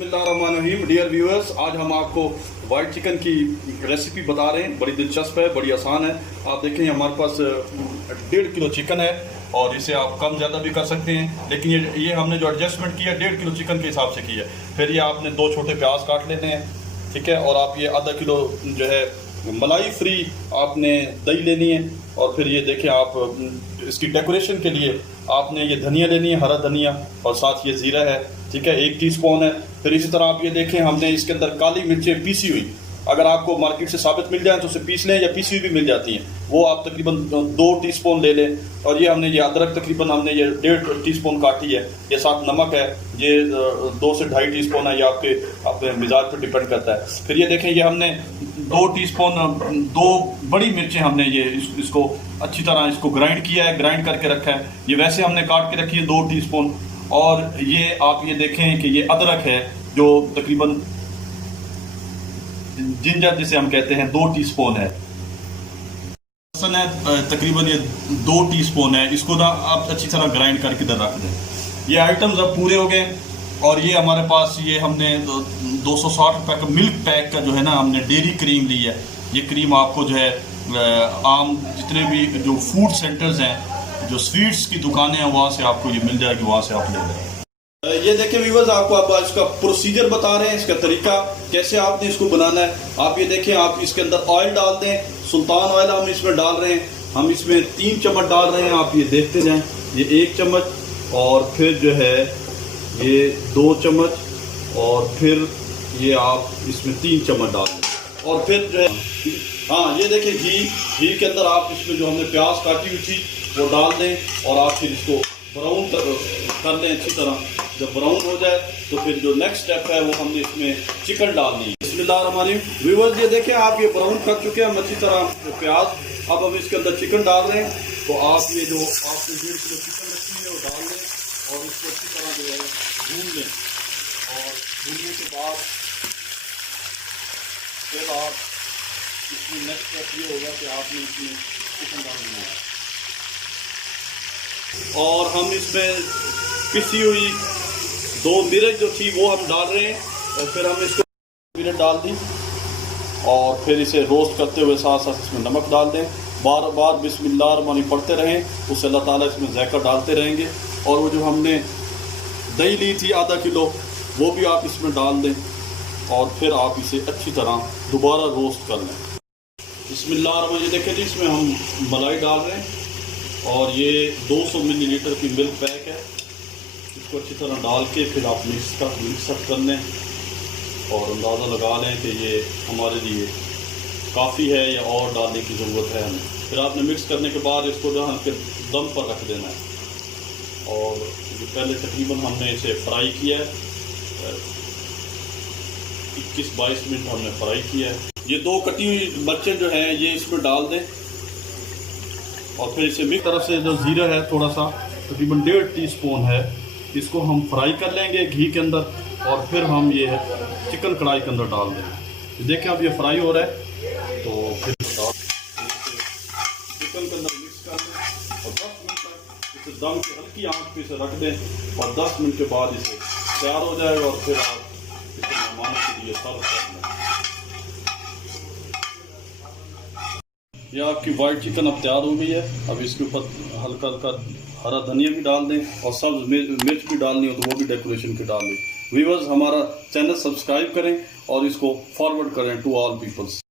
बिस्मिल्लाहिर्रहमानिर्रहीम। Dear viewers, आज हम आपको वाइट चिकन की रेसिपी बता रहे हैं। बड़ी दिलचस्प है, बड़ी आसान है। आप देखें हमारे पास 1.5 किलो चिकन है और इसे आप कम ज़्यादा भी कर सकते हैं, लेकिन ये हमने जो एडजस्टमेंट किया 1.5 किलो चिकन के हिसाब से किया है। फिर ये आपने 2 छोटे प्याज काट लेने हैं, ठीक है। और आप ये आधा किलो जो है मलाई फ्री आपने दही लेनी है। और फिर ये देखें आप इसकी डेकोरेशन के लिए आपने ये धनिया लेनी है, हरा धनिया, और साथ ये ज़ीरा है, ठीक है, 1 टीस्पून है। फिर इसी तरह आप ये देखें हमने इसके अंदर काली मिर्चें पीसी हुई, अगर आपको मार्केट से साबित मिल जाए तो उसे पीस लें, या पीसी हुई भी मिल जाती हैं, वो आप तकरीबन 2 टीस्पून ले लें। और ये हमने ये अदरक तकरीबन हमने ये 1.5 टीस्पून काटी है। ये साथ नमक है, ये 2 से 2.5 टीस्पून है, ये आपके मिजाज पर डिपेंड करता है। फिर ये देखें ये हमने 2 टीस्पून 2 बड़ी मिर्चें हमने ये इसको अच्छी तरह इसको ग्राइंड किया है, ग्राइंड करके रखा है। ये वैसे हमने काट के रखी है 2 टीस्पून। और ये आप ये देखें कि ये अदरक है जो तकरीबन जिंजर जिसे हम कहते हैं 2 टीस्पून है। लहसुन है तकरीबन ये 2 टीस्पून है। इसको ना आप अच्छी तरह ग्राइंड करके इधर रख दें। ये आइटम्स अब पूरे हो गए। और ये हमारे पास ये हमने 260 रुपये का मिल्क पैक का जो है ना हमने डेयरी क्रीम ली है। ये क्रीम आपको जो है आम जितने भी जो फूड सेंटर्स हैं, जो स्वीट्स की दुकानें हैं, वहाँ से आपको ये मिल जाएगी, वहाँ से आप ले लें। ये देखें व्यूअर्स, आपको आप इसका प्रोसीजर बता रहे हैं, इसका तरीका कैसे आपने इसको बनाना है। आप ये देखें, आप इसके अंदर ऑयल डाल दें, सुल्तान ऑयल हम इसमें डाल रहे हैं। हम इसमें 3 चम्मच डाल रहे हैं, आप ये देखते जाएं। ये 1 चम्मच, और फिर जो है ये 2 चम्मच, और फिर ये आप इसमें 3 चम्मच डाल दें। और फिर जो है हाँ ये देखें घी के अंदर आप इसमें जो हमने प्याज काटी हुई थी वो डाल दें, और आप फिर इसको ब्राउन कर लें अच्छी तरह। जब ब्राउन हो जाए तो फिर जो नेक्स्ट स्टेप है वो हमने इसमें चिकन डालनी है। बिस्मिल्लाहिर्रहमानिर्रहीम। व्यूअर्स ये देखें आप ये ब्राउन कर चुके हैं हम अच्छी तरह प्याज। अब हम इसके अंदर चिकन डाल रहे हैं। तो आप ये जो आपने 1.5 किलो चिकन रखी है वो डाल दें, और इसको अच्छी तरह जो है भून लें। और भूनने के बाद फिर आप इसमें नेक्स्ट स्टेप ये होगा कि आपने इसमें चिकन डाल देना है। और हम इसमें पिसी हुई 2 मिर्च जो थी वो हम डाल रहे हैं। और फिर हम इसको मिर्च डाल दी, और फिर इसे रोस्ट करते हुए साथ साथ इसमें नमक डाल दें। बार बार बिस्मिल्लाह पढ़ते रहें, उससे अल्लाह ताला इसमें जायका डालते रहेंगे। और वो जो हमने दही ली थी आधा किलो, वो भी आप इसमें डाल दें, और फिर आप इसे अच्छी तरह दोबारा रोस्ट कर लें। बिस्मिल्लाह। ये देखें जी, इसमें हम मलाई डाल रहे हैं, और ये 200 मिलीलीटर की मिल्क पैक है। इसको अच्छी तरह डाल के फिर आप मिक्सअप कर लें, और अंदाज़ा लगा लें कि ये हमारे लिए काफ़ी है या और डालने की ज़रूरत है हमें। फिर आपने मिक्स करने के बाद इसको जो है दम पर रख देना है। और जो पहले तकरीबन हमने इसे फ्राई किया है, 21-22 मिनट हमने फ्राई किया है। ये 2 कटी हुई मिर्चें जो हैं ये इसमें डाल दें, और फिर इसे मिक्स तरफ से जो ज़ीरा है थोड़ा सा तकरीबन 1.5 टीस्पून है, इसको हम फ्राई कर लेंगे घी के अंदर। और फिर हम ये चिकन कढ़ाई के अंदर डाल देंगे। देखें अब ये फ्राई हो रहा है, तो फिर चिकन के अंदर मिक्स कर दें, और 10 मिनट तक इसे दम की हल्की आंच पे इसे रख दें। और 10 मिनट के बाद इसे तैयार हो जाएगा, और फिर आप इसे मेहमान के लिए सर्व कर लें। यह आपकी वाइट चिकन अब तैयार हो गई है। अब इसके ऊपर हल्का हल्का हरा धनिया भी डाल दें, और सब्ज मिर्च भी डालनी हो तो वो भी डेकोरेशन के डाल दें। व्यूअर्स, हमारा चैनल सब्सक्राइब करें और इसको फॉरवर्ड करें टू ऑल पीपल्स।